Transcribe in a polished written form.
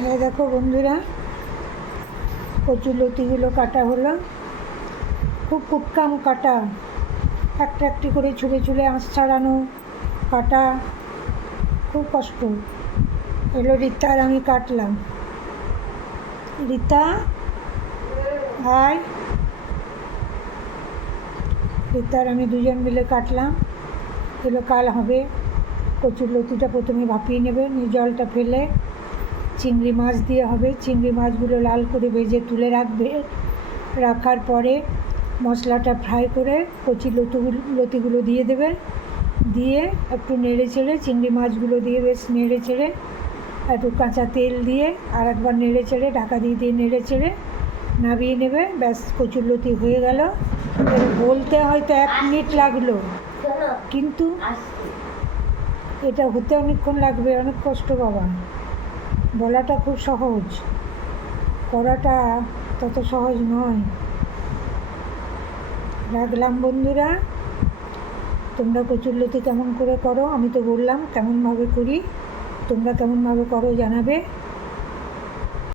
হ্যাঁ দেখো বন্ধুরা, কচুর লতিগুলো কাটা হলো। খুব কুটকাম কাটা, একটা একটি করে ছুঁড়ে ছুঁড়ে আঁশ ছাড়ানো কাটা, খুব কষ্ট। এলো রীতা আর আমি কাটলাম। রীতা আয়, রীতা আর আমি দুজন মিলে কাটলাম। এলো কাল হবে। কচুর লতিটা প্রথমে ভাপিয়ে নেবে, নিয়ে জলটা ফেলে চিংড়ি মাছ দিয়ে হবে। চিংড়ি মাছগুলো লাল করে ভেজে তুলে রাখবে। রাখার পরে মশলাটা ফ্রাই করে কচি লতিগুলো দিয়ে দেবে। দিয়ে একটু নেড়ে চেড়ে চিংড়ি মাছগুলো দিয়ে বেশ নেড়ে চেড়ে একটু কাঁচা তেল দিয়ে আর একবার নেড়ে চেড়ে ঢাকা দিয়ে দিয়ে নেড়ে চেড়ে নামিয়ে নেবে। ব্যাস, কচুর লতি হয়ে গেল। বলতে হয়তো 1 মিনিট লাগলো, কিন্তু এটা হতে অনেকক্ষণ লাগবে। অনেক কষ্ট বাবা। বলাটা খুব সহজ, করাটা তত সহজ নয়। রাখলাম বন্ধুরা। তোমরা কচুরলতি কেমন করে করো? আমি তো বললাম কেমনভাবে করি, তোমরা কেমনভাবে করো জানাবে।